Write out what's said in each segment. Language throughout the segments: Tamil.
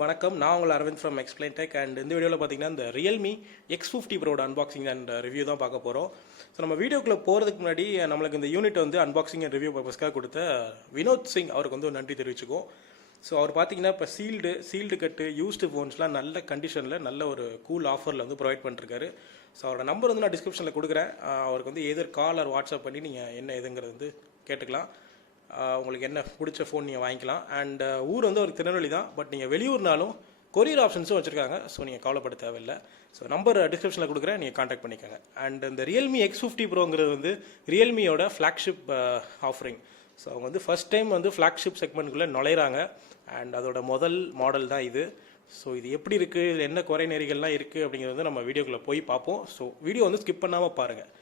வணக்கம். நான் உங்கள் Aravind from explain tech. And இந்த வீடியோவில் பார்த்தீங்கன்னா இந்த ரியல்மி X50 ப்ரோட அன்பாக்சிங் அண்ட் ரிவ்யூ தான் பார்க்க போகிறோம். ஸோ நம்ம வீடியோக்குள்ளே போகிறதுக்கு முன்னாடி நம்மளுக்கு இந்த யூனிட் வந்து அன்பாக்சிங் அண்ட் ரிவ்யூ பர்பஸ்க்காக கொடுத்த வினோத் சிங் அவருக்கு வந்து நன்றி தெரிவிச்சுக்கோம். ஸோ அவர் பார்த்தீங்கன்னா இப்போ சீல்டு கட்டு யூஸ்டு ஃபோன்ஸ்லாம் நல்ல கண்டிஷனில் நல்ல ஒரு கூல் ஆஃபரில் வந்து ப்ரொவைட் பண்ணிருக்காரு. ஸோ அவரோட நம்பர் வந்து நான் டிஸ்கிரிப்ஷனில் கொடுக்குறேன். அவருக்கு வந்து எதர் கால் ஆர் வாட்ஸ்அப் பண்ணி நீங்கள் என்ன எதுங்கிறது வந்து கேட்டுக்கலாம். உங்களுக்கு என்ன பிடிச்ச ஃபோன் நீங்கள் வாங்கிக்கலாம். அண்ட் ஊர் வந்து ஒரு திருநெல்வேலி தான், பட் நீங்கள் வெளியூர்னாலும் கொரியர் ஆப்ஷன்ஸும் வச்சுருக்காங்க. ஸோ நீங்கள் கவலைப்பட தேவையில்லை. ஸோ நம்பர் டிஸ்கிரிப்ஷனில் கொடுக்குறேன், நீங்கள் காண்டாக்ட் பண்ணிக்கோங்க. அண்ட் இந்த ரியல்மி X50 ப்ரோங்கிறது வந்து ரியல்மியோட ஃப்ளாக்ஷிப் ஆஃபரிங். ஸோ அவங்க வந்து ஃபஸ்ட் டைம் வந்து ஃப்ளாக்ஷிப் செக்மெண்ட்டுக்குள்ளே நுழையிறாங்க. அண்ட் அதோட முதல் மாடல் தான் இது. ஸோ இது எப்படி இருக்குது, என்ன குறை நெறிகள்லாம் இருக்குது அப்படிங்கிறது வந்து நம்ம வீடியோக்குள்ளே போய் பார்ப்போம். ஸோ வீடியோ வந்து ஸ்கிப் பண்ணாமல் பாருங்கள்.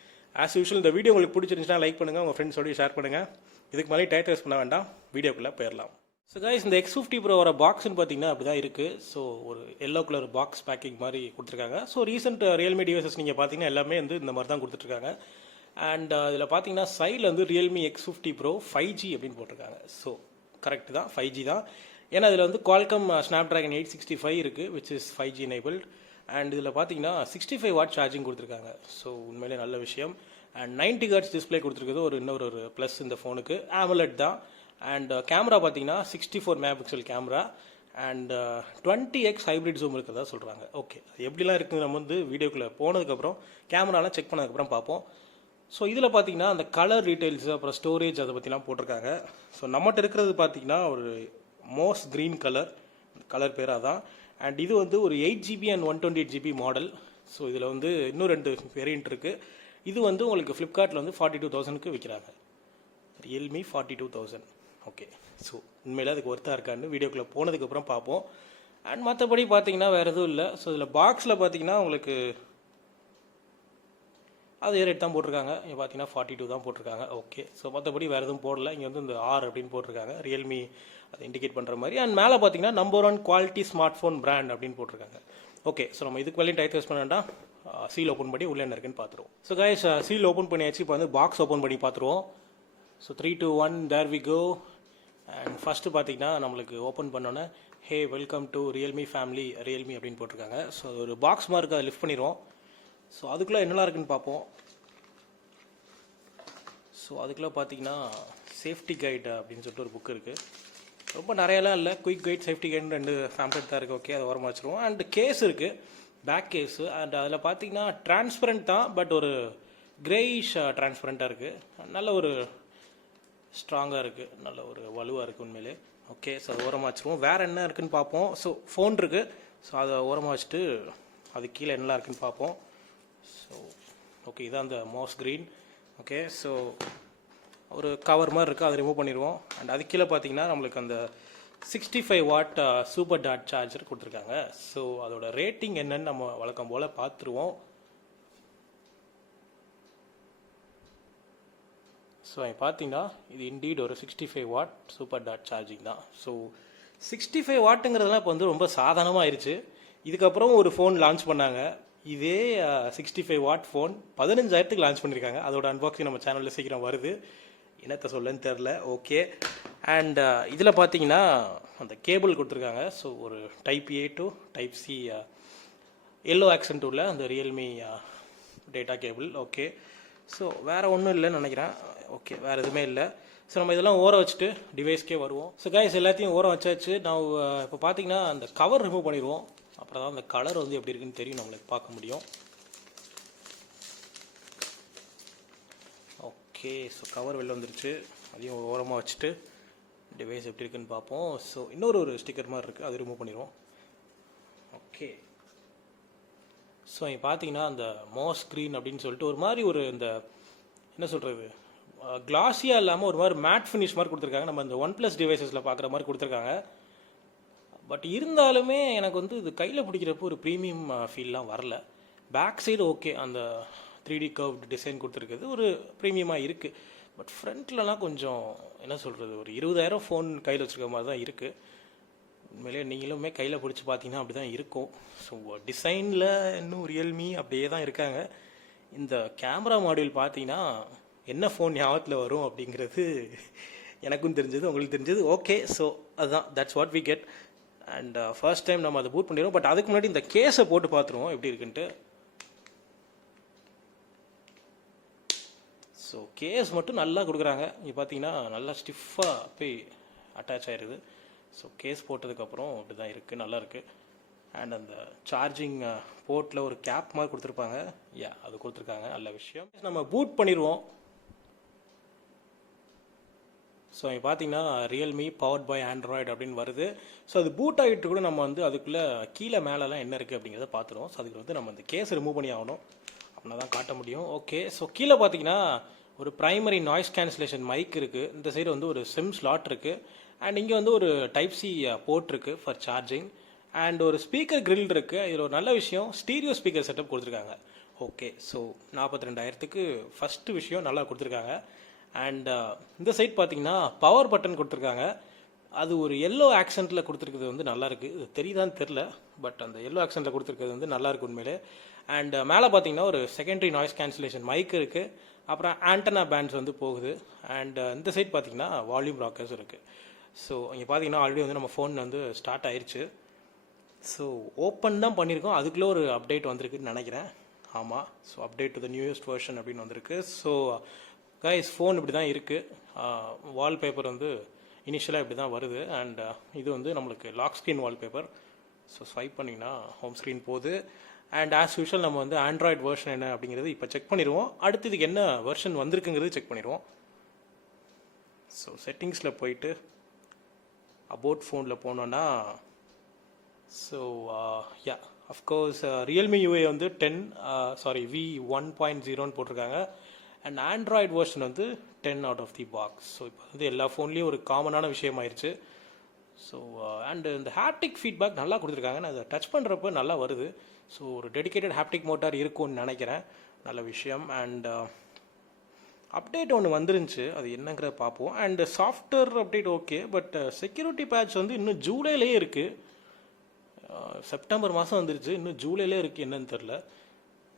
ஆஸ் யூஷுவல் இந்த வீடியோ உங்களுக்கு பிடிச்சிருந்துச்சுன்னா லைக் பண்ணுங்கள், உங்கள் ஃப்ரெண்ட்ஸோடய ஷேர் பண்ணுங்கள். இதுக்கு மேலே டைட் வேஸ்ட் பண்ண வேண்டாம், வீடியோக்குள்ளே போயிடலாம். ஸோ கைஸ், இந்த X50 ப்ரோ வர பாக்ஸ்ன்னு பார்த்தீங்கன்னா அப்படி தான் இருக்குது. ஸோ ஒரு எல்லோ கலர் பாக்ஸ் பேக்கிங் மாதிரி கொடுத்துருக்காங்க. ஸோ ரீசெண்ட் ரியல்மி டிவைசஸ் நீங்கள் பார்த்தீங்கன்னா எல்லாமே வந்து இந்த மாதிரி தான் கொடுத்துட்ருக்காங்க. அண்ட் இதில் பார்த்தீங்கன்னா சைடில் வந்து ரியல்மி X50 ப்ரோ 5G அப்படின்னு போட்டிருக்காங்க. ஸோ கரெக்ட் தான், 5G தான். ஏன்னா இதில் வந்து குவால்காம் ஸ்னாப்ட்ராகன் 865 இருக்குது, which is 5G enabled. And இதில் பார்த்தீங்கன்னா 65 வாட் சார்ஜிங் கொடுத்துருக்காங்க. ஸோ உண்மையிலே நல்ல விஷயம். அண்ட் 90 ஹெர்ட்ஸ் டிஸ்பிளே கொடுத்துருக்குது இன்னொரு ப்ளஸ் இந்த ஃபோனுக்கு. AMOLED தான். அண்ட் கேமரா பார்த்தீங்கன்னா 64 megapixel camera and 20x hybrid zoom இருக்கிறதா சொல்கிறாங்க. ஓகே, அது எப்படிலாம் இருக்குது நம்ம வந்து வீடியோக்குள்ளே போனதுக்கப்புறம் கேமராலாம் செக் பண்ணதுக்கப்புறம் பார்ப்போம். ஸோ இதில் பார்த்தீங்கன்னா அந்த கலர் டீட்டெயில்ஸு அப்புறம் ஸ்டோரேஜ் அதை பற்றிலாம் போட்டிருக்காங்க. ஸோ நம்மகிட்ட இருக்கிறது பார்த்தீங்கன்னா ஒரு மோஸ் க்ரீன் கலர் பேராக தான். அண்ட் இது வந்து ஒரு 8GB and 128GB model. So இதில் வந்து இன்னும் 2 வேரியண்ட் இருக்குது. இது வந்து உங்களுக்கு ஃப்ளிப்கார்ட்டில் வந்து 42,000க்கு விற்கிறாங்க. ரியல்மி 42,000. ஓகே, ஸோ உண்மையில் அதுக்கு ஒர்த்தாக இருக்கான்னு வீடியோக்குள்ளே போனதுக்கப்புறம் பார்ப்போம். அண்ட் மற்றபடி பார்த்தீங்கன்னா வேறு எதுவும் இல்லை. ஸோ இதில் பாக்ஸில் பார்த்தீங்கன்னா உங்களுக்கு அதே ரேட் தான் போட்டிருக்காங்க. இங்கே பார்த்தீங்கன்னா 42 தான் போட்டிருக்காங்க. ஓகே, ஸோ மற்றபடி வேறு எதுவும் போடல. இங்கே வந்து இந்த R அப்படின்னு போட்டிருக்காங்க, ரியல்மி அதை இண்டிகேட் பண்ணுற மாதிரி. அண்ட் மேலே பார்த்தீங்கன்னா number 1 quality smart phone brand அப்படின்னு போட்டிருக்காங்க. ஓகே, ஸோ நம்ம இதுக்கு மேலேயும் டைட் வேஸ்ட் பண்ண வேண்டாம், சீல் ஓப்பன் பண்ணி உள்ளே என்ன இருக்குன்னு பார்த்துருவோம். ஸோ கைஸ், சீல் ஓப்பன் பண்ணியாச்சு. இப்போ வந்து பாக்ஸ் ஓப்பன் பண்ணி பார்த்துருவோம். So 3, 2, 1 there we go. And first பார்த்தீங்கன்னா நம்மளுக்கு ஓப்பன் பண்ணோன்னே hey welcome to Realme family Realme அப்படின்னு போட்டிருக்காங்க. ஸோ ஒரு பாக்ஸ் மார்க் அதை லிஃப்ட் பண்ணிடுவோம். ஸோ அதுக்குள்ளே என்னெல்லாம் இருக்குன்னு பார்ப்போம். ஸோ அதுக்குள்ளே பார்த்தீங்கன்னா சேஃப்டி கைடு அப்படின்னு சொல்லிட்டு ஒரு புக் இருக்குது. ரொம்ப நிறையலாம் இல்லை, quick guide safety guide 2 pamphlet தான் இருக்குது. ஓகே, அதை ஓரமாக வச்சுருவோம். அண்ட் கேஸ் இருக்குது, பேக் கேஸு. அண்ட் அதில் பார்த்தீங்கன்னா டிரான்ஸ்பரண்ட் தான், பட் ஒரு கிரேயிஷ் டிரான்ஸ்பரண்ட்டாக இருக்குது. நல்ல ஒரு ஸ்ட்ராங்காக இருக்குது, நல்ல ஒரு வலுவாக இருக்குது உண்மையிலே. ஓகே, ஸோ அதை ஓரமாக வச்சுருவோம். வேறு என்ன இருக்குதுன்னு பார்ப்போம். ஸோ ஃபோன் இருக்குது, ஸோ அதை ஓரமாக வச்சுட்டு அது கீழே என்னலாம் இருக்குதுன்னு பார்ப்போம். ஸோ ஓகே, இதான் அந்த மோஸ் க்ரீன். ஓகே, ஸோ ஒரு கவர் மாதிரி இருக்குது, அதை ரிமூவ் பண்ணிடுவோம். அண்ட் அது கீழே பார்த்தீங்கன்னா நம்மளுக்கு அந்த 65 வாட் சூப்பர் டாட் சார்ஜர் கொடுத்துருக்காங்க. ஸோ அதோட ரேட்டிங் என்னன்னு நம்ம வழக்கம் போல் பார்த்துருவோம். ஸோ பார்த்தீங்கன்னா இது இண்டீட் ஒரு 65 வாட் சூப்பர் டாட் சார்ஜிங் தான். ஸோ 65 வாட்டுங்கிறதுலாம் இப்போ வந்து ரொம்ப சாதாரணமாக ஆயிடுச்சு. இதுக்கப்புறம் ஒரு ஃபோன் லான்ச் பண்ணாங்க, இதே 65 வாட் ஃபோன் 15,000க்கு லான்ச் பண்ணியிருக்காங்க. அதோட அன்பாக்சிங் நம்ம சேனலில் சீக்கிரம் வருது, என்னத்தை சொல்லன்னு தெரில. ஓகே, அண்ட் இதில் பார்த்தீங்கன்னா அந்த கேபிள் கொடுத்துருக்காங்க. ஸோ ஒரு type A to type C yellow accent உள்ள அந்த Realme data cable. Okay, so வேறு ஒன்றும் இல்லைன்னு நினைக்கிறேன். ஓகே, வேறு எதுவுமே இல்லை. ஸோ நம்ம இதெல்லாம் ஓர வச்சுட்டு டிவைஸ்க்கே வருவோம். ஸோ கைஸ், எல்லாத்தையும் ஓரம் வச்சாச்சு. நான் இப்போ பார்த்தீங்கன்னா அந்த கவர் ரிமூவ் பண்ணிடுவோம். அப்புறம் தான் அந்த கலர் வந்து எப்படி இருக்குன்னு தெரியும், நம்மளுக்கு பார்க்க முடியும். ஓகே, ஸோ கவர் வெளில வந்துருச்சு. அதையும் ஓரமாக வச்சுட்டு டிவைஸ் எப்படி இருக்குன்னு பார்ப்போம். ஸோ இன்னொரு ஸ்டிக்கர் மாதிரி இருக்குது, அது ரிமூவ் பண்ணிடுவோம். ஓகே, ஸோ இங்கே பார்த்தீங்கன்னா அந்த மோஸ் ஸ்க்ரீன் அப்படின்னு சொல்லிட்டு ஒரு மாதிரி ஒரு இந்த என்ன சொல்கிறது கிளாஸியாக இல்லாமல் ஒரு மாதிரி மேட் ஃபினிஷ் மாதிரி கொடுத்துருக்காங்க. நம்ம இந்த OnePlus டிவைசஸில் பார்க்குற மாதிரி கொடுத்துருக்காங்க. பட் இருந்தாலுமே எனக்கு வந்து இது கையில் பிடிக்கிறப்போ ஒரு ப்ரீமியம் ஃபீல்லாம் வரல. பேக் சைடு ஓகே, அந்த 3D கர்வ்டு டிசைன் கொடுத்துருக்குது, ஒரு ப்ரீமியமாக இருக்குது. பட் ஃப்ரண்ட்லலாம் கொஞ்சம் என்ன சொல்கிறது, ஒரு 20,000 ஃபோன் கையில் வச்சுருக்க மாதிரி தான் இருக்குது. உண்மையிலே நீங்களுமே கையில் பிடிச்சி பார்த்தீங்கன்னா அப்படி தான் இருக்கும். ஸோ டிசைனில் இன்னும் ரியல்மி அப்படியே தான் இருக்காங்க. இந்த கேமரா மாடியூல் பார்த்தீங்கன்னா என்ன ஃபோன் ஞாபகத்தில் வரும் அப்படிங்கிறது எனக்கும் தெரிஞ்சது, உங்களுக்கு தெரிஞ்சது. ஓகே, ஸோ அதுதான், that's what we get. And first time நம்ம அதை பூட் பண்ணிடுவோம். பட் அதுக்கு முன்னாடி இந்த கேஸை போட்டு பார்த்துருவோம் எப்படி இருக்குன்ட்டு. ஸோ கேஸ் மட்டும் நல்லா கொடுக்குறாங்க. இங்கே பார்த்தீங்கன்னா நல்லா ஸ்டிஃபாக போய் அட்டாச் ஆகிருது. ஸோ கேஸ் போட்டதுக்கப்புறம் இப்படி தான் இருக்குது, நல்லா இருக்குது. அண்ட் அந்த சார்ஜிங் போர்ட்டில் ஒரு கேப் மாதிரி கொடுத்துருப்பாங்க. அது கொடுத்துருக்காங்க, நல்ல விஷயம். நம்ம பூட் பண்ணிடுவோம். ஸோ இங்கே பார்த்தீங்கன்னா ரியல்மி பவர்ட் பை ஆண்ட்ராய்டு அப்படின்னு வருது. ஸோ அது பூட் ஆகிட்டு கூட நம்ம வந்து அதுக்குள்ளே கீழே மேலெலாம் என்ன இருக்குது அப்படிங்கிறத பார்த்துருவோம். ஸோ அதுக்கு வந்து நம்ம இந்த கேஸ் ரிமூவ் பண்ணி ஆகணும், அப்படின்னா தான் காட்ட முடியும். ஓகே, ஸோ கீழே பார்த்தீங்கன்னா ஒரு ப்ரைமரி நாய்ஸ் கேன்சலேஷன் மைக் இருக்குது. இந்த சைடு வந்து ஒரு சிம் ஸ்லாட் இருக்குது. அண்ட் இங்கே வந்து ஒரு டைப் சி போர்ட் இருக்குது ஃபார் சார்ஜிங். அண்ட் ஒரு ஸ்பீக்கர் கிரில் இருக்குது. இதில் ஒரு நல்ல விஷயம், ஸ்டீரியோ ஸ்பீக்கர் செட்டப் கொடுத்துருக்காங்க. ஓகே, ஸோ 42,000க்கு ஃபஸ்ட்டு விஷயம் நல்லா கொடுத்துருக்காங்க. அண்ட் இந்த சைட் பார்த்தீங்கன்னா பவர் பட்டன் கொடுத்துருக்காங்க. அது ஒரு எல்லோ ஆக்சென்ட்டில் கொடுத்துருக்கிறது வந்து நல்லாயிருக்கு. இது தெரியுதான்னு தெரில, பட் அந்த எல்லோ ஆக்சென்ட்டில் கொடுத்துருக்கிறது வந்து நல்லாயிருக்கு உண்மையிலே. அண்ட் மேலே பார்த்தீங்கன்னா ஒரு செகண்டரி நாய்ஸ் கேன்சலேஷன் மைக் இருக்குது. அப்புறம் ஆண்டனா பேண்ட்ஸ் வந்து போகுது. அண்ட் இந்த சைட் பார்த்தீங்கன்னா வால்யூம் ராக்கர்ஸ் இருக்குது. ஸோ இங்கே பார்த்தீங்கன்னா ஆல்ரெடி வந்து நம்ம ஃபோன் வந்து ஸ்டார்ட் ஆயிடுச்சு. ஸோ ஓப்பன் தான் பண்ணியிருக்கோம், அதுக்குள்ளே ஒரு அப்டேட் வந்திருக்குன்னு நினைக்கிறேன். ஆமாம், so update to the newest version அப்படின்னு வந்திருக்கு. ஸோ கைஸ், ஃபோன் இப்படி தான் இருக்குது. வால்பேப்பர் வந்து இனிஷியலாக இப்படி தான் வருது. அண்ட் இது வந்து நம்மளுக்கு lock screen wallpaper. So swipe பண்ணிங்கன்னா ஹோம் ஸ்க்ரீன் போகுது. அண்ட் ஆஸ் யூஷுவல் நம்ம வந்து ஆண்ட்ராய்டு வெர்ஷன் என்ன அப்படிங்கிறது இப்போ செக் பண்ணிடுவோம். அடுத்து இதுக்கு என்ன வெர்ஷன் வந்திருக்குங்கிறது செக் பண்ணிடுவோம். ஸோ செட்டிங்ஸில் போயிட்டு அபவுட் ஃபோனில் போனோன்னா, ஸோ அஃப்கோர்ஸ் ரியல்மி யூஏ வந்து V1.0 போட்டிருக்காங்க. அண்ட் ஆண்ட்ராய்டு வெர்ஷன் வந்து 10 out of the box. So இப்போ வந்து எல்லா ஃபோன்லேயும் ஒரு காமனான விஷயமாயிருச்சு. ஸோ அண்டு இந்த ஹாப்டிக் ஃபீட்பேக் நல்லா கொடுத்துருக்காங்க. நான் அதை டச் பண்ணுறப்ப நல்லா வருது. ஸோ ஒரு டெடிக்கேட்டட் ஹாப்டிக் மோட்டார் இருக்கும்னு நினைக்கிறேன், நல்ல விஷயம். அண்ட் அப்டேட் ஒன்று வந்துருந்துச்சு, அது என்னங்கிற பார்ப்போம். And software update okay, but security patch வந்து இன்னும் ஜூலைலேயே இருக்குது. செப்டம்பர் மாதம் வந்துருச்சு, இன்னும் ஜூலைலே இருக்குது, என்னன்னு தெரில.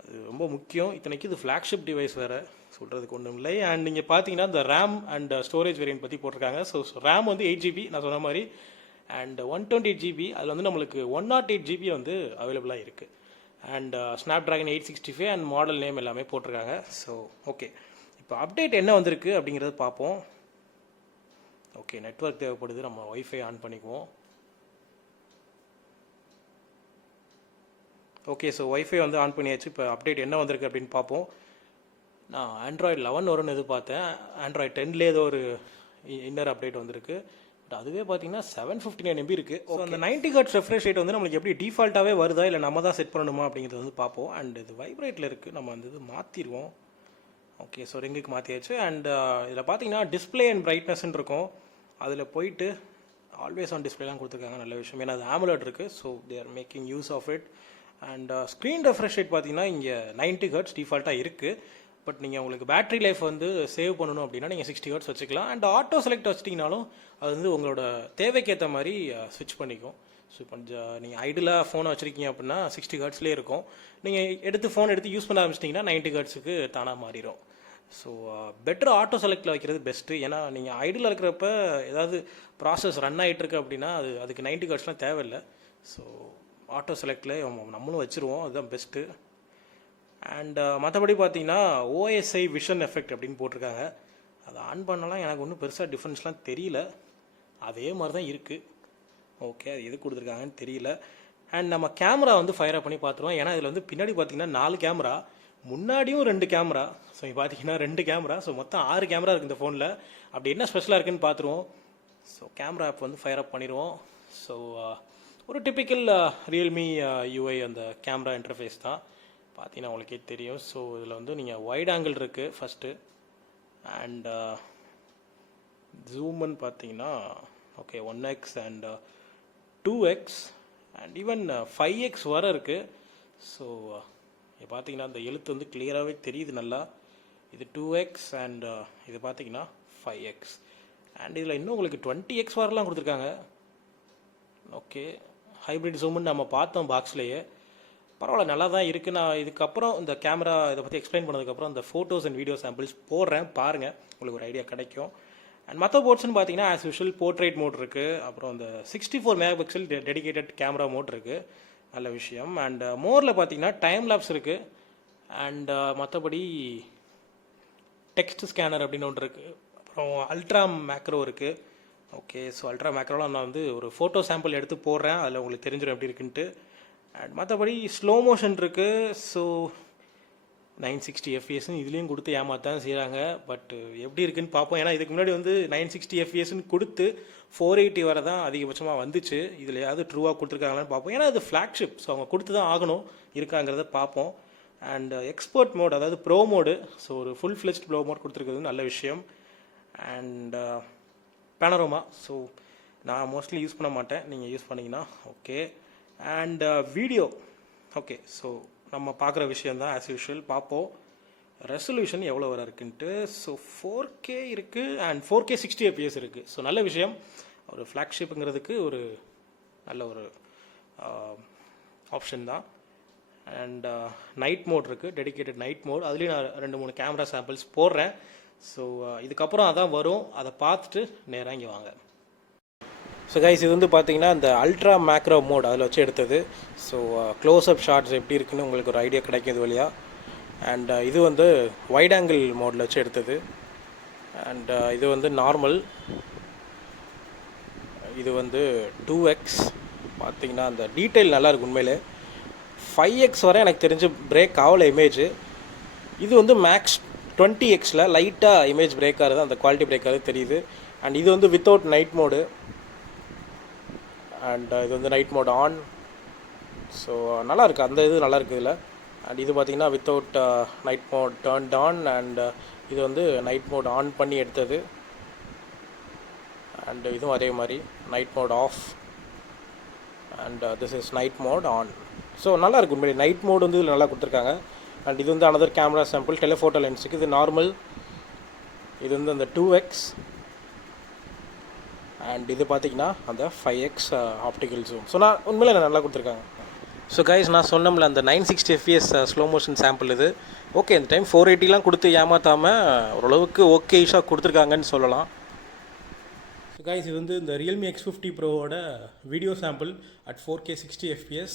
அது ரொம்ப முக்கியம். இத்தனைக்கு இது ஃப்ளாக்ஷிப் டிவைஸ் வேறு, சொல்கிறதுக்கு ஒன்றும் இல்லை. அண்ட் நீங்கள் பார்த்தீங்கன்னா இந்த ரேம் அண்ட் ஸ்டோரேஜ் வேரியன்ட் பற்றி போட்டிருக்காங்க. ஸோ ரேம் வந்து 8GB நான் சொன்ன மாதிரி. அண்ட் 128GB, அதில் வந்து நம்மளுக்கு 108GB வந்து அவைலபிளாக இருக்குது. And Snapdragon 865 and model name எல்லாமே போட்டிருக்காங்க. ஸோ ஓகே, இப்போ அப்டேட் என்ன வந்திருக்கு அப்படிங்கிறது பார்ப்போம். ஓகே, நெட்வொர்க் தேவைப்படுது, நம்ம ஒய்ஃபை ஆன் பண்ணிக்குவோம். ஓகே, ஸோ ஒய்ஃபை வந்து ஆன் பண்ணியாச்சு. இப்போ அப்டேட் என்ன வந்திருக்கு அப்படின்னு பார்ப்போம். நான் ஆண்ட்ராய்டு 11 வரும்னு எதிர்பார்த்தேன். ஆண்ட்ராய்டு 10லேயே ஏதோ ஒரு இன்னர் அப்டேட் வந்திருக்கு. பட் அதுவே பார்த்தீங்கன்னா 759 MB இருக்குது. ஸோ அந்த 90 Hz ரெஃப்ரெஷ் ரேட் வந்து நம்மளுக்கு எப்படி டிஃபால்ட்டாகவே வருதா, இல்லை நம்ம தான் செட் பண்ணணுமா அப்படிங்கிறது வந்து பார்ப்போம். அண்ட் இது வைப்ரேட்டில் இருக்குது, நம்ம வந்து இது மாற்றிடுவோம். ஓகே, ஸோ ரிங்குக்கு மாற்றியாச்சு. அண்ட் இதில் பார்த்தீங்கன்னா டிஸ்பிளே அண்ட் பிரைட்னஸ்ன்னு இருக்கும். அதில் போயிட்டு ஆல்வேஸ் ஆன் டிஸ்பிளேலாம் கொடுத்துருக்காங்க, நல்ல விஷயம். ஏன்னா அது AMOLED இருக்குது, so they are making use of it. And screen refresh rate பார்த்தீங்கன்னா இங்கே 90 Hz டிஃபால்ட்டாக இருக்குது. பட் நீங்கள் உங்களுக்கு பேட்டரி லைஃப் வந்து சேவ் பண்ணணும் அப்படின்னா நீங்கள் 60 Hz வச்சுக்கலாம். அண்ட் ஆட்டோ செலக்ட் வச்சிட்டிங்கனாலும் அது வந்து உங்களோட தேவைக்கேற்ற மாதிரி ஸ்விட்ச் பண்ணிக்கும். ஸோ இப்போ நீங்கள் ஐடியலாக ஃபோனை வச்சுருக்கீங்க அப்படின்னா 60 Hzலேயே இருக்கும். நீங்கள் ஃபோன் எடுத்து யூஸ் பண்ண ஆரம்பிச்சிட்டிங்கன்னா 90 Hzக்கு தானாக மாறிடும். ஸோ பெட்டர் ஆட்டோ செலக்டில் வைக்கிறது பெஸ்ட்டு. ஏன்னா நீங்கள் ஐடியில் இருக்கிறப்ப ஏதாவது ப்ராசஸ் ரன் ஆகிட்டுருக்கு அப்படின்னா அதுக்கு 90 Hzலாம் தேவையில்லை. ஸோ ஆட்டோ செலக்டில் நம்மளும் வச்சுருவோம், அதுதான் பெஸ்ட்டு. அண்ட் மற்றபடி பார்த்தீங்கன்னா OSI விஷன் எஃபெக்ட் அப்படின்னு போட்டிருக்காங்க. அதை ஆன் பண்ணலாம், எனக்கு ஒன்றும் பெருசாக டிஃப்ரென்ஸ்லாம் தெரியல, அதே மாதிரி தான் இருக்குது. ஓகே, அது எது கொடுத்துருக்காங்கன்னு தெரியல. அண்ட் நம்ம கேமரா வந்து ஃபயர் பண்ணி பார்த்துருவோம். ஏன்னா இதில் வந்து பின்னாடி பார்த்தீங்கன்னா 4 கேமரா, முன்னாடியும் 2 கேமரா. ஸோ இங்கே பார்த்தீங்கன்னா 2 கேமரா, ஸோ மொத்தம் 6 கேமரா இருக்குது இந்த ஃபோனில். அப்படி என்ன ஸ்பெஷலாக இருக்குன்னு பார்த்துருவோம். ஸோ கேமரா ஆப் வந்து ஃபயர் அப் பண்ணிடுவோம். ஸோ ஒரு டிப்பிக்கல் ரியல்மி யூஐ அந்த கேமரா இன்டர்ஃபேஸ் தான் பார்த்தீங்கன்னா உங்களுக்கே தெரியும். ஸோ இதில் வந்து நீங்கள் வைட் ஆங்கிள் இருக்குது ஃபஸ்ட்டு. அண்ட் ஜூம்னு பார்த்தீங்கன்னா okay 1x and 2x and even 5x வர இருக்குது. ஸோ பார்த்தீங்கன்னா அந்த எழுத்து வந்து கிளியராகவே தெரியுது நல்லா. இது 2x அண்ட் இது பார்த்தீங்கன்னா 5x. அண்ட் இதில் இன்னும் உங்களுக்கு 20x வரலாம் கொடுத்துருக்காங்க. ஓகே, ஹைப்ரிட் ஜூம்னு நம்ம பார்த்தோம் பாக்ஸ்லேயே, பரவாயில்ல, நல்லா தான் இருக்குது. நான் இதுக்கப்புறம் இந்த கேமரா இதை பற்றி எக்ஸ்பிளைன் பண்ணதுக்கப்புறம் அந்த ஃபோட்டோஸ் அண்ட் வீடியோ சாம்பிள்ஸ் போடுறேன், பாருங்கள், உங்களுக்கு ஒரு ஐடியா கிடைக்கும். அண்ட் மற்ற போர்ட்ஸ்னு பார்த்தீங்கன்னா ஆஸ் யூஷுவல் போர்ட்ரேட் மோட் இருக்குது, அப்புறம் இந்த 64 mega pixel dedicated camera mode இருக்குது, நல்ல விஷயம். அண்ட் மோரில் பார்த்தீங்கன்னா டைம் லேப்ஸ் இருக்குது. அண்ட் மற்றபடி டெக்ஸ்ட் ஸ்கேனர் அப்படின்னு ஒன்று இருக்குது, அப்புறம் அல்ட்ரா மேக்ரோ இருக்குது. ஓகே, ஸோ அல்ட்ரா மேக்ரோலாம் நான் வந்து ஒரு ஃபோட்டோ சாம்பிள் எடுத்து போடுறேன், அதில் உங்களுக்கு தெரிஞ்சிடும் எப்படி இருக்குன்ட்டு. அண்ட் மற்றபடி ஸ்லோ மோஷன் இருக்குது. ஸோ 960 எஃப்எஸ்ன்னு இதுலேயும் கொடுத்து ஏமாத்தான் செய்கிறாங்க. பட் எப்படி இருக்குன்னு பார்ப்போம். ஏன்னா இதுக்கு முன்னாடி வந்து 960 எஃப்எஸ்ன்னு கொடுத்து 480 வரை தான் அதிகபட்சமாக வந்துச்சு. இதில் ஏதாவது ட்ரூவாக கொடுத்துருக்காங்களான்னு பார்ப்போம். ஏன்னா அது ஃப்ளாக்ஷிப், ஸோ அவங்க கொடுத்து தான் ஆகணும், இருக்காங்கிறத பார்ப்போம். அண்ட் எக்ஸ்பர்ட் மோட், அதாவது ப்ரோ மோடு, ஸோ ஒரு ஃபுல் ஃப்ளெஜ்ட் ப்ரோ மோட் கொடுத்துருக்கிறது நல்ல விஷயம். அண்ட் பேனரோமா, ஸோ நான் மோஸ்ட்லி யூஸ் பண்ண மாட்டேன், நீங்கள் யூஸ் பண்ணிங்கன்னா okay. And video, okay, so நம்ம பார்க்குற விஷயந்தான் ஆஸ் யூஷுவல். பார்ப்போம் ரெசல்யூஷன் எவ்வளோ வர இருக்குன்ட்டு. ஸோ 4K இருக்குது அண்ட் 4K 60 FPS இருக்குது. ஸோ நல்ல விஷயம், ஒரு ஃப்ளாக்ஷிப்புங்கிறதுக்கு ஒரு நல்ல ஒரு ஆப்ஷன் தான். அண்ட் நைட் மோட் இருக்குது, டெடிகேட்டட் நைட் மோட், அதுலேயும் நான் 2-3 கேமரா சாம்பிள்ஸ் போடுறேன். ஸோ இதுக்கப்புறம் அதான் வரும், அதை பார்த்துட்டு நேராக இங்கே வாங்க. ஸோ கைஸ், இது வந்து பார்த்தீங்கன்னா இந்த அல்ட்ரா மேக்ரோ மோட் அதில் வச்சு எடுத்தது. ஸோ க்ளோஸ்அப் ஷாட்ஸ் எப்படி இருக்குன்னு உங்களுக்கு ஒரு ஐடியா கிடைக்கும் இது வழியாக. அண்ட் இது வந்து வைட் ஆங்கிள் மோடில் வச்சு எடுத்தது. அண்ட் இது வந்து நார்மல், இது வந்து 2x. பார்த்தீங்கன்னா அந்த டீட்டெயில் நல்லாயிருக்கு உண்மையிலே. 5x வரை எனக்கு தெரிஞ்சு பிரேக் ஆகலை இமேஜ். இது வந்து மேக்ஸ் 20xல லைட்டாக இமேஜ் பிரேக் ஆகுது, அந்த குவாலிட்டி பிரேக் ஆகுது தெரியுது. அண்ட் இது வந்து வித்தவுட் நைட் மோடு. அண்ட் இது வந்து நைட் மோட் ஆன். ஸோ நல்லாயிருக்கு, அந்த இது நல்லாயிருக்கு இதில். அண்ட் இது பார்த்திங்கன்னா without night mode turned on. And இது வந்து நைட் மோட் ஆன் பண்ணி எடுத்தது. அண்ட் இதுவும் அதே மாதிரி night mode off. And this is night mode on. So நல்லாயிருக்கு உண்மையிலே, நைட் மோட் வந்து இதில் நல்லா கொடுத்துருக்காங்க. அண்ட் இது வந்து அனதர் கேமரா சாம்பிள், டெலிஃபோட்டோ லென்ஸுக்கு. இது நார்மல், இது வந்து அந்த 2x. அண்ட் இது பார்த்திங்கன்னா அந்த 5x ஆப்டிக்கல் ஜூம். ஸோ நான் உண்மையிலே நல்லா கொடுத்துருக்காங்க. ஸோ கைஸ், நான் சொன்னோம்ல அந்த 960 FPS ஸ்லோ மோஷன் சாம்பிள் இது. ஓகே, இந்த டைம் 480லாம் கொடுத்து ஏமாற்றாமல் ஓரளவுக்கு ஓகேஷாக கொடுத்துருக்காங்கன்னு சொல்லலாம். ஸோ கைஸ், இது வந்து இந்த ரியல்மி X50 ப்ரோவோட video sample at 4K 60 FPS.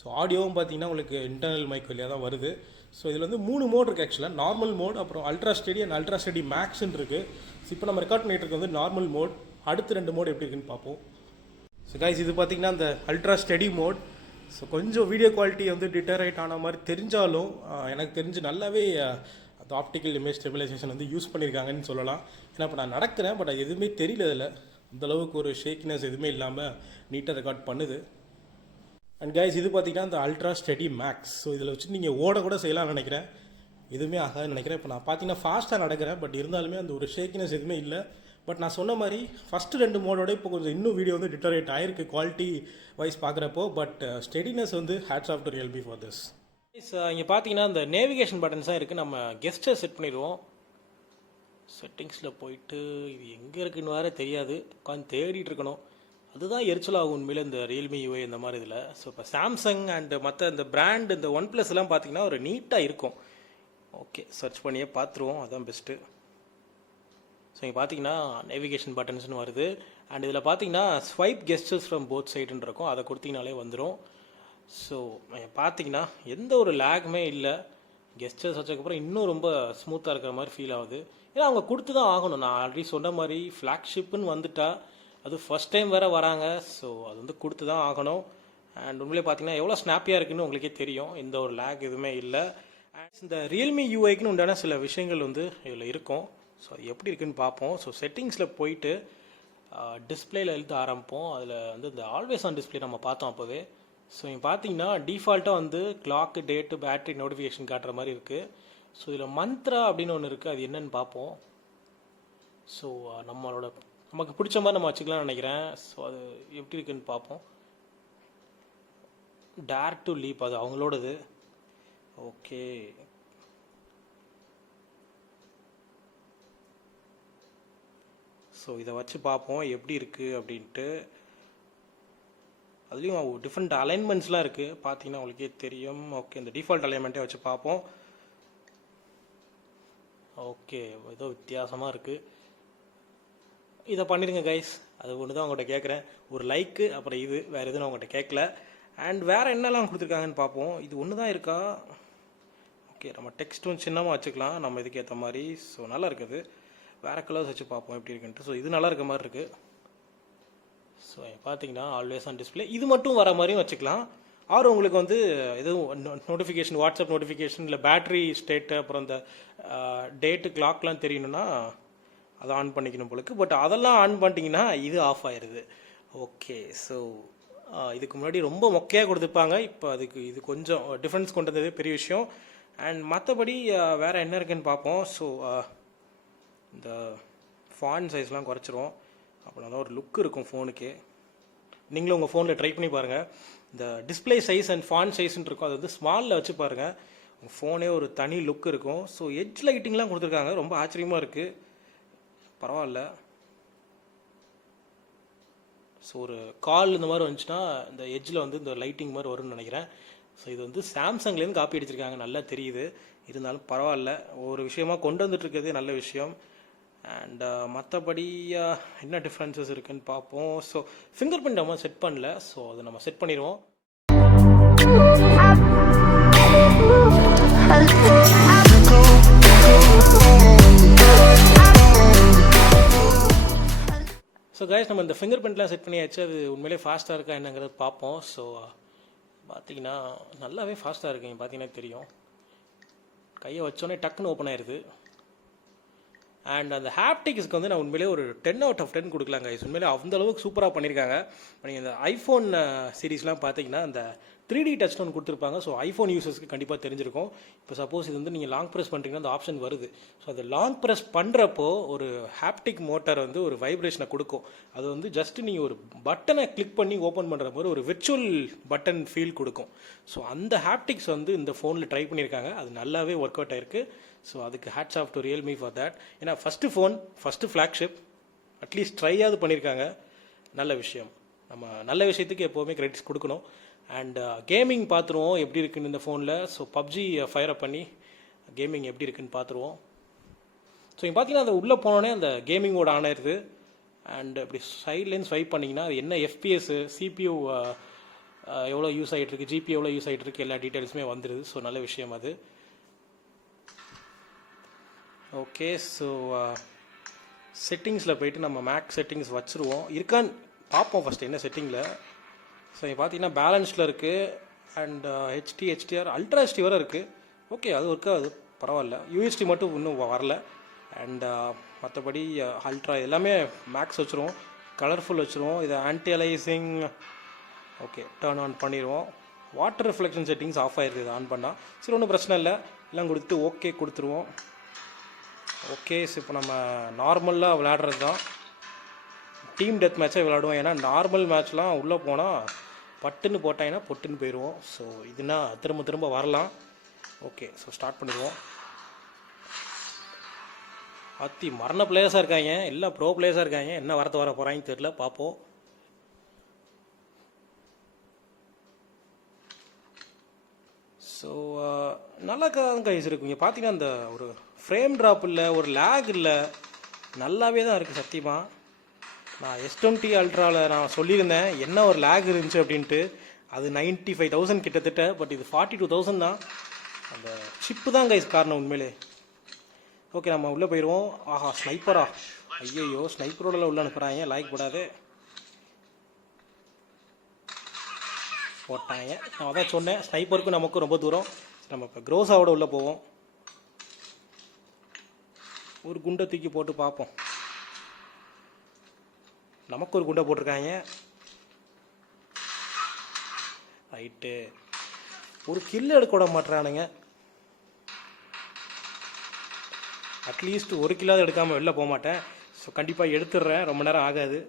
So ஆடியோவும் பார்த்தீங்கன்னா உங்களுக்கு இன்டர்னல் மைக் வழியாக தான் வருது. ஸோ இதில் வந்து 3 மோட் இருக்குது ஆக்சுவலாக. நார்மல் மோட், அப்புறம் ultra steady and ultra steady மேக்ஸ்ன்னு இருக்குது. ஸோ இப்போ நம்ம ரெக்கார்ட் பண்ணிகிட்டு இருக்கிறது வந்து நார்மல் மோட். அடுத்து 2 மோட் எப்படி இருக்குன்னு பார்ப்போம். ஸோ கைஸ், இது பார்த்திங்கன்னா அந்த அல்ட்ரா ஸ்டெடி மோட். ஸோ கொஞ்சம் வீடியோ குவாலிட்டி வந்து டிட்டரேட் ஆன மாதிரி தெரிஞ்சாலும் எனக்கு தெரிஞ்சு நல்லாவே அந்த ஆப்டிக்கல் இமேஜ் ஸ்டெபிலைசேஷன் வந்து யூஸ் பண்ணியிருக்காங்கன்னு சொல்லலாம். ஏன்னா இப்போ நான் நடக்கிறேன், பட் அது எதுவுமே தெரியல, இதில் அந்தளவுக்கு ஒரு ஷேக்கினஸ் எதுவுமே இல்லாமல் நீட்டாக ரெக்கார்ட் பண்ணுது. அண்ட் கைஸ், இது பார்த்திங்கன்னா அந்த அல்ட்ரா ஸ்டெடி மேக்ஸ். ஸோ இதில் வச்சு நீங்கள் ஓட கூட செய்யலாம்னு நினைக்கிறேன், எதுவுமே ஆகாதுன்னு நினைக்கிறேன். இப்போ நான் பார்த்தீங்கன்னா ஃபாஸ்ட்டாக நடக்கிறேன், பட் இருந்தாலுமே அந்த ஒரு ஷேக்கினஸ் எதுவுமே இல்லை. பட் நான் சொன்ன மாதிரி ஃபஸ்ட்டு 2 மோடோட இப்போ கொஞ்சம் இன்னும் வீடியோ வந்து டிட்டரேட் ஆகிருக்கு குவாலிட்டி வைஸ் பார்க்குறப்போ. பட் ஸ்டெடினஸ் வந்து hats off to Realme for this. இங்கே பார்த்தீங்கன்னா இந்த நேவிகேஷன் பட்டன்ஸாக இருக்குது. நம்ம கெஸ்ட்டை செட் பண்ணிடுவோம். செட்டிங்ஸில் போயிட்டு இது எங்கே இருக்குன்னு வேறு தெரியாது, உட்காந்து தேடிட்டு இருக்கணும். அதுதான் எரிச்சலாகும் உண்மையில் இந்த ரியல்மி யூஏ இந்த மாதிரி இதில். ஸோ இப்போ சாம்சங் அண்டு மற்ற இந்த பிராண்ட் இந்த OnePlus எல்லாம் பார்த்தீங்கன்னா ஒரு நீட்டாக இருக்கும். ஓகே, சர்ச் பண்ணியே பார்த்துருவோம், அதுதான் பெஸ்ட்டு. ஸோ இங்கே பார்த்தீங்கன்னா நேவிகேஷன் பட்டன்ஸ்னு வருது. அண்ட் இதில் பார்த்தீங்கன்னா ஸ்வைப் கெஸ்டர்ஸ் ஃப்ரம் போத் சைடுன்னு இருக்கும், அதை கொடுத்தீங்கனாலே வந்துடும். ஸோ பார்த்தீங்கன்னா எந்த ஒரு லேக்குமே இல்லை. கெஸ்டர்ஸ் வச்சதுக்கப்புறம் இன்னும் ரொம்ப ஸ்மூத்தாக இருக்கிற மாதிரி ஃபீல் ஆகுது. ஏன்னா அவங்க கொடுத்து தான் ஆகணும். நான் ஆல்ரெடி சொன்ன மாதிரி ஃப்ளாக்ஷிப்புன்னு வந்துட்டா அது ஃபஸ்ட் டைம் வேறு வராங்க. ஸோ அது வந்து கொடுத்து தான் ஆகணும். அண்ட் உண்மையிலே பார்த்தீங்கன்னா எவ்வளோ ஸ்னாப்பியாக இருக்குன்னு உங்களுக்கே தெரியும், எந்த ஒரு லேக் எதுவுமே இல்லை. அண்ட் இந்த ரியல்மி யூஐக்குன்னு உண்டான சில விஷயங்கள் வந்து இதில் இருக்கும். ஸோ அது எப்படி இருக்குன்னு பார்ப்போம். ஸோ செட்டிங்ஸில் போயிட்டு டிஸ்பிளேயில் எழுத ஆரம்பிப்போம். அதில் வந்து இந்த ஆல்வேஸ் ஆன் டிஸ்பிளே நம்ம பார்த்தோம் அப்போவே. ஸோ இங்கே பார்த்தீங்கன்னா டிஃபால்ட்டாக வந்து கிளாக்கு, டேட்டு, பேட்டரி நோட்டிஃபிகேஷன் காட்டுற மாதிரி இருக்குது. ஸோ இதில் மந்த்ரா அப்படின்னு ஒன்று இருக்குது, அது என்னன்னு பார்ப்போம். ஸோ நமக்கு பிடிச்ச மாதிரி நம்ம வச்சுக்கலாம்னு நினைக்கிறேன். ஸோ அது எப்படி இருக்குன்னு பார்ப்போம். டேர் டு லீப், அது அவங்களோடது. ஓகே, ஸோ இதை வச்சு பார்ப்போம் எப்படி இருக்குது அப்படின்ட்டு. அதுலேயும் டிஃப்ரெண்ட் அலைன்மெண்ட்ஸ்லாம் இருக்குது, பார்த்தீங்கன்னா உங்களுக்கே தெரியும். ஓகே, இந்த டிஃபால்ட் அலைன்மெண்ட்டே வச்சு பார்ப்போம். ஓகே, ஏதோ வித்தியாசமாக இருக்குது. இதை பண்ணிடுங்க கைஸ். அது ஒன்று தான் உங்கள்கிட்ட கேட்குறேன். ஒரு லைக்கு, அப்புறம் இது வேறு எதுவும் நான் உங்கள்கிட்ட கேட்கல. அண்ட் வேறு என்னெல்லாம் கொடுத்துருக்காங்கன்னு பார்ப்போம். இது ஒன்று தான் இருக்கா? ஓகே, நம்ம டெக்ஸ்ட்டும் சின்னமாக வச்சுக்கலாம் நம்ம இதுக்கு ஏற்ற மாதிரி. ஸோ நல்லா இருக்குது. வேறு கலர்ஸ் வச்சு பார்ப்போம் எப்படி இருக்குன்ட்டு. ஸோ இது நல்லா இருக்க மாதிரி இருக்குது. ஸோ பார்த்தீங்கன்னா ஆல்வேஸ் ஆன் டிஸ்பிளே இது மட்டும் வர மாதிரியும் வச்சுக்கலாம். ஆர் உங்களுக்கு வந்து எதுவும் நோட்டிஃபிகேஷன், வாட்ஸ்அப் நோட்டிஃபிகேஷன், இல்லை பேட்ரி ஸ்டேட்டு, அப்புறம் இந்த டேட்டு கிளாக்லாம் தெரியணும்னா அதை ஆன் பண்ணிக்கணும் போலுக்கு. பட் அதெல்லாம் ஆன் பண்ணிட்டீங்கன்னா இது ஆஃப் ஆயிடுது. ஓகே, ஸோ இதுக்கு முன்னாடி ரொம்ப மொக்கையாக கொடுத்துருப்பாங்க. இப்போ அதுக்கு இது கொஞ்சம் டிஃப்ரென்ஸ் கொண்டு வந்தது பெரிய விஷயம். அண்ட் மற்றபடி வேறு என்ன இருக்குன்னு பார்ப்போம். ஸோ இந்த ஃபாண்ட் சைஸ்லாம் குறைச்சிரும். அப்படின்னா தான் ஒரு லுக் இருக்கும் ஃபோனுக்கு. நீங்களும் உங்கள் ஃபோனில் ட்ரை பண்ணி பாருங்கள். இந்த டிஸ்பிளே சைஸ் அண்ட் ஃபாண்ட் சைஸ்ன்னு இருக்கும், அது வந்து ஸ்மாலில் வச்சு பாருங்கள். உங்கள் ஃபோனே ஒரு தனி லுக் இருக்கும். ஸோ எட்ஜ் லைட்டிங்லாம் கொடுத்துருக்காங்க, ரொம்ப ஆச்சரியமாக இருக்குது. பரவாயில்ல. ஸோ ஒரு கால் இந்த மாதிரி வந்துச்சுன்னா இந்த எட்ஜில் வந்து இந்த லைட்டிங் மாதிரி வரும்னு நினைக்கிறேன். ஸோ இது வந்து சாம்சங்லேருந்து காப்பி அடிச்சிருக்காங்க, நல்லா தெரியுது. இருந்தாலும் பரவாயில்ல, ஒரு விஷயமா கொண்டு வந்துட்டுருக்கிறதே நல்ல விஷயம். அண்ட் மற்றபடி என்ன டிஃப்ரென்சஸ் இருக்குதுன்னு பார்ப்போம். ஸோ ஃபிங்கர் பிரிண்ட் நம்ம செட் பண்ணல, ஸோ அதை நம்ம செட் பண்ணிடுவோம். ஸோ கைஸ், நம்ம இந்த ஃபிங்கர் பிரிண்ட்லாம் செட் பண்ணியாச்சு. அது உண்மையிலே ஃபாஸ்ட்டாக இருக்கா என்னங்கிறது பார்ப்போம். ஸோ பார்த்தீங்கன்னா நல்லாவே ஃபாஸ்ட்டாக இருக்குங்க. பார்த்தீங்கன்னா தெரியும், கையை வச்சோன்னே டக்குன்னு ஓப்பன் ஆயிடுது. அண்ட் அந்த ஹாப்டிக்ஸ்க்கு வந்து நான் உண்மையிலே ஒரு 10 out of 10 கொடுக்கலாங்க. உண்மையிலே அந்த அளவுக்கு சூப்பராக பண்ணியிருக்காங்க. நீங்கள் இந்த ஐஃபோன் சீரீஸ்லாம் பார்த்தீங்கன்னா அந்த 3D டச் டோன் கொடுத்துருப்பாங்க. ஸோ ஐஃபோன் யூசர்ஸ்க்கு கண்டிப்பாக தெரிஞ்சிருக்கும். இப்போ சப்போஸ் இது வந்து நீங்கள் லாங் ப்ரெஸ் பண்ணுறீங்கன்னா அந்த ஆப்ஷன் வருது. ஸோ அது லாங் ப்ரெஸ் பண்ணுறப்போ ஒரு ஹாப்டிக் மோட்டார் வந்து ஒரு வைப்ரேஷனை கொடுக்கும். அது வந்து ஜஸ்ட்டு நீங்கள் ஒரு பட்டனை கிளிக் பண்ணி ஓப்பன் பண்ணுற மாதிரி ஒரு விர்ச்சுவல் பட்டன் ஃபீல் கொடுக்கும். ஸோ அந்த ஹாப்டிக்ஸ் வந்து இந்த ஃபோனில் ட்ரை பண்ணியிருக்காங்க. அது நல்லாவே ஒர்க் அவுட் ஆயிருக்கு. ஸோ அதுக்கு hats off to Realme for that. ஏன்னா first phone, first flagship, at least ட்ரையாவது பண்ணியிருக்காங்க. நல்ல விஷயம். நம்ம நல்ல விஷயத்துக்கு எப்போவுமே கிரெடிட்ஸ் கொடுக்கணும். அண்ட் கேமிங் பார்த்துருவோம் எப்படி இருக்குன்னு இந்த ஃபோனில். ஸோ பப்ஜி ஃபயர் அப் பண்ணி கேமிங் எப்படி இருக்குன்னு பார்த்துருவோம். ஸோ இங்கே பார்த்தீங்கன்னா அந்த உள்ளே போனோடனே அந்த கேமிங் மோட் ஆன் ஆயிடுது. அண்ட் இப்படி சைட்லேருந்து ஸ்வைப் பண்ணிங்கன்னா அது என்ன எஃபிஎஸ், சிபியூ எவ்வளோ யூஸ் ஆகிட்டுருக்கு, ஜிபி எவ்வளோ யூஸ் ஆகிட்டுருக்கு, எல்லா டீட்டெயில்ஸுமே வந்துடுது. ஸோ நல்ல விஷயம் அது. ஓகே, ஸோ செட்டிங்ஸில் போய்ட்டு நம்ம மேக் செட்டிங்ஸ் வச்சுருவோம். இருக்கான்னு பார்ப்போம் ஃபஸ்ட்டு என்ன செட்டிங்கில். ஸோ இங்கே பார்த்தீங்கன்னா பேலன்ஸில் இருக்குது. அண்ட் HDR அல்ட்ரா HD வரை இருக்குது. ஓகே, அது ஒர்க்கு, அது பரவாயில்ல. UHD மட்டும் இன்னும் வரல. அண்ட் மற்றபடி அல்ட்ரா எல்லாமே மேக்ஸ் வச்சுருவோம். கலர்ஃபுல் வச்சுருவோம். இதை anti aliasing okay turn on பண்ணிடுவோம். வாட்டர் ரிஃப்ளெக்ஷன் செட்டிங்ஸ் ஆஃப் ஆகிருக்கு இது ஆன் பண்ணால். சரி, ஒன்றும் பிரச்சனை இல்லை. எல்லாம் கொடுத்துட்டு ஓகே கொடுத்துருவோம். ஓகே, ஸோ இப்போ நம்ம நார்மலாக விளையாடுறது தான். டீம் டெத் மேட்சே விளையாடுவோம். ஏன்னா நார்மல் மேட்ச்லாம் உள்ளே போனால் பட்டுன்னு போட்டாங்கன்னா பொட்டுன்னு போயிடுவோம். ஸோ இதுனா திரும்ப திரும்ப வரலாம். ஓகே, ஸோ ஸ்டார்ட் பண்ணிடுவோம். மரண பிளேயர்ஸாக இருக்காங்க, எல்லாம் ப்ரோ பிளேயர்ஸாக இருக்காங்க. என்ன வரத்து வர போகிறாங்கன்னு தெரியல, பார்ப்போம். ஸோ நல்லா கைஸ் இருக்குங்க. பார்த்தீங்கன்னா அந்த ஒரு ஃப்ரேம் ட்ராப் இல்லை, ஒரு லேக் இல்லை, நல்லாவே தான் இருக்குது சத்தியமாக. நான் S20 அல்ட்ராவில் நான் சொல்லியிருந்தேன் என்ன ஒரு லேக் இருந்துச்சு அப்படின்ட்டு. அது 95,000 கிட்டத்தட்ட. பட் இது 42,000 தான். அந்த சிப்பு தான் கைஸ் காரணம் உண்மையிலே. ஓகே, நம்ம உள்ளே போயிடுவோம். ஆஹா, ஸ்னைப்பரா! ஐயோ, ஸ்னைப்பரோட உள்ளே அனுப்புகிறாங்க, லைக் போடாது போட்டாங்க. நான் அதான் சொன்னேன், ஸ்னைப்பருக்கும் நமக்கும் ரொம்ப தூரம். நம்ம இப்போ க்ரோஸாவோட உள்ளே போவோம். ஒரு குண்டை தூக்கி போட்டு பார்ப்போம். நமக்கு ஒரு குண்டை போட்டிருக்காங்க. ரைட்டு, ஒரு கில் எடுக்க விட மாட்டுறானுங்க. அட்லீஸ்ட் ஒரு கில்லாவது எடுக்காமல் வெளில போக மாட்டேன். ஸோ கண்டிப்பாக எடுத்துடுறேன், ரொம்ப நேரம் ஆகாது.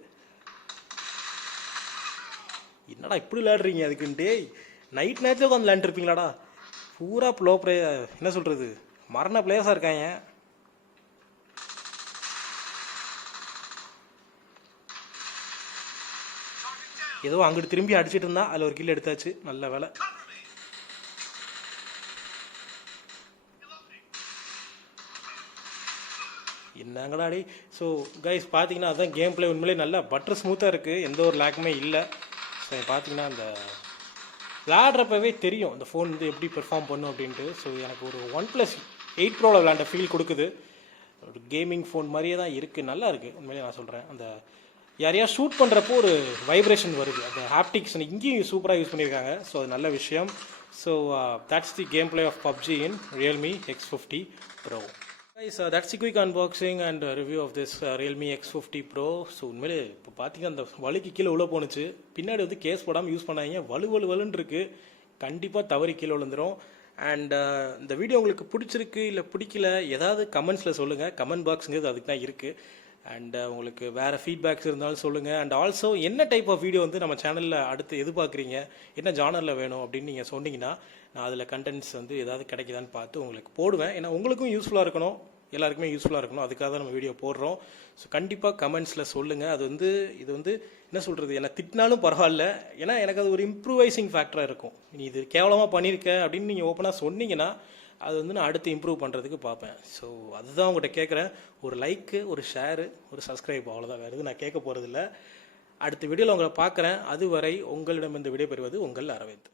என்னடா இப்படி விளையாடுறீங்க அதுக்குன்ட்டு? நைட் நேரத்தில் உட்காந்து விளையாண்டுருப்பீங்களாடா. பூரா ப்ளோ என்ன சொல்கிறது, மரண பிளேயர்ஸாக இருக்காங்க. ஏதோ அங்கிட்டு திரும்பி அடிச்சிட்டு இருந்தா அதில் ஒரு கில் எடுத்தாச்சு, நல்ல வேலை. என்னங்கடாடி. ஸோ கைஸ் பார்த்தீங்கன்னா அதுதான் கேம் பிளே உண்மையிலே நல்லா பட்டர் ஸ்மூத்தாக இருக்குது, எந்த ஒரு லேக்குமே இல்லை. ஸோ பார்த்தீங்கன்னா அந்த விளையாடுறப்பவே தெரியும் அந்த ஃபோன் வந்து எப்படி பெர்ஃபார்ம் பண்ணும் அப்படின்ட்டு. ஸோ எனக்கு ஒரு OnePlus 8 Proவில் விளையாண்ட ஃபீல் கொடுக்குது. ஒரு கேமிங் ஃபோன் மாதிரியே தான் இருக்குது, நல்லா இருக்குது உண்மையிலே நான் சொல்கிறேன். அந்த யாரையா ஷூட் பண்ணுறப்போ ஒரு வைப்ரேஷன் வருது, அந்த ஹாப்டிக்ஸ் இங்கேயும் சூப்பராக யூஸ் பண்ணியிருக்காங்க. ஸோ அது நல்ல விஷயம். So that's the game play off PUBG in Realme X50 Pro. Guys, that's the quick unboxing and review of this Realme X50 Pro. So உண்மையிலே இப்போ பார்த்தீங்கன்னா அந்த வலிக்கு கீழே உள்ள போணுச்சு, பின்னாடி வந்து கேஸ் போடாமல் யூஸ் பண்ணாங்க, வலுன்னு இருக்குது, கண்டிப்பாக தவறி கீழே விழுந்துடும். அண்ட் இந்த வீடியோ உங்களுக்கு பிடிச்சிருக்கு இல்லை பிடிக்கல ஏதாவது கமெண்ட்ஸில் சொல்லுங்கள், கமெண்ட் பாக்ஸுங்கிறது அதுக்கு தான் இருக்குது. அண்ட் உங்களுக்கு வேறு ஃபீட்பேக்ஸ் இருந்தாலும் சொல்லுங்கள். அண்ட் ஆல்சோ என்ன டைப் ஆஃப் வீடியோ வந்து நம்ம சேனலில் அடுத்து எதிர்பார்க்குறீங்க, என்ன ஜானரில் வேணும் அப்படின்னு நீங்கள் சொன்னீங்கன்னா நான் அதில் கண்டென்ட்ஸ் வந்து ஏதாவது கிடைக்குதான்னு பார்த்து உங்களுக்கு போடுவேன். ஏன்னா உங்களுக்கும் யூஸ்ஃபுல்லாக இருக்கணும், எல்லாருக்குமே யூஸ்ஃபுல்லாக இருக்கணும், அதுக்காக தான் நம்ம வீடியோ போடுறோம். ஸோ கண்டிப்பாக கமெண்ட்ஸில் சொல்லுங்கள். அது வந்து இது வந்து என்ன சொல்கிறது, என்னை திட்டினாலும் பரவாயில்ல, ஏன்னா எனக்கு அது ஒரு இம்ப்ரூவைசிங் ஃபேக்டராக இருக்கும். நீ இது கேவலமாக பண்ணியிருக்க அப்படின்னு நீங்கள் ஓப்பனாக சொன்னீங்கன்னா அது வந்து நான் அடுத்து இம்ப்ரூவ் பண்ணுறதுக்கு பார்ப்பேன். ஸோ அதுதான் உங்கள்கிட்ட கேட்குறேன். ஒரு லைக்கு, ஒரு ஷேரு, ஒரு சப்ஸ்கிரைப், அவ்வளோதான், வேறு எதுவும் நான் கேட்க போகிறதில்ல. அடுத்த வீடியோவில் உங்களை பார்க்குறேன். அதுவரை உங்களிடம் இந்த விடைபெறுவது உங்கள் அரவிந்த்.